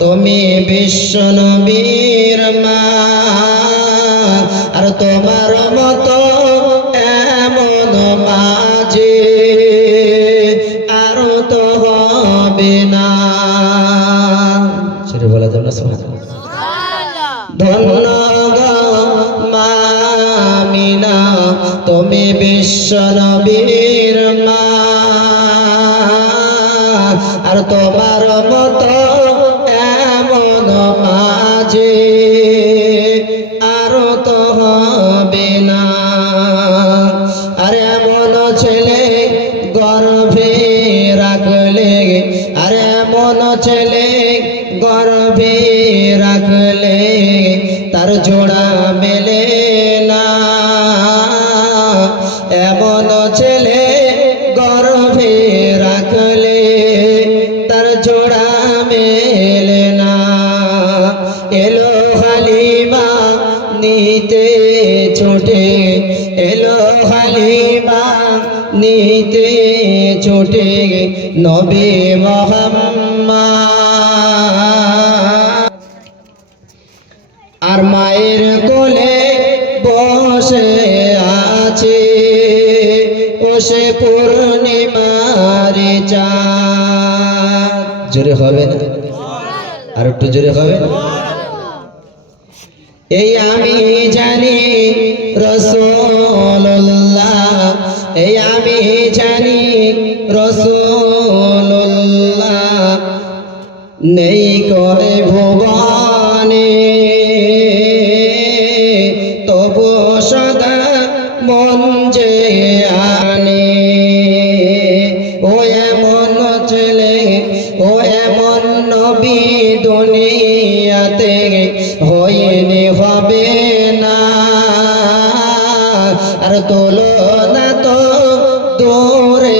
তুমি বিশ্ব নবীর মা আর তোমার মতো এমন মাঝে আর তো হবে না। সেটা বলা যাবে না ধন্য তুমি বিশ্ব নবীর আর তোমার মতো এমন মাঝে আর তো হবে না। আর এমন ছেলে গর্ভে রাখলে, আর এমন ছেলে গর্ভে রাখলে, তার জোড়া এলো হালিমা নিতে ছোটে, এলো হালিমা নিতে ছোটে নবী মোহাম্মদ। আর মায়ের কোলে বসে আছে, ও সে পূর্ণিমার চাঁদ। জোরে হবে না? আর একটু জোরে হবে না? এই আমি জানি রসুল্লাহ এই আমি জানি রসুল্লাহ নেই করে ভুবনে। তবু সদা মন যে আনে। ও এমন ছেলে, ও এমন নবী দুনিয়াতে আর তোলো না তো দূরে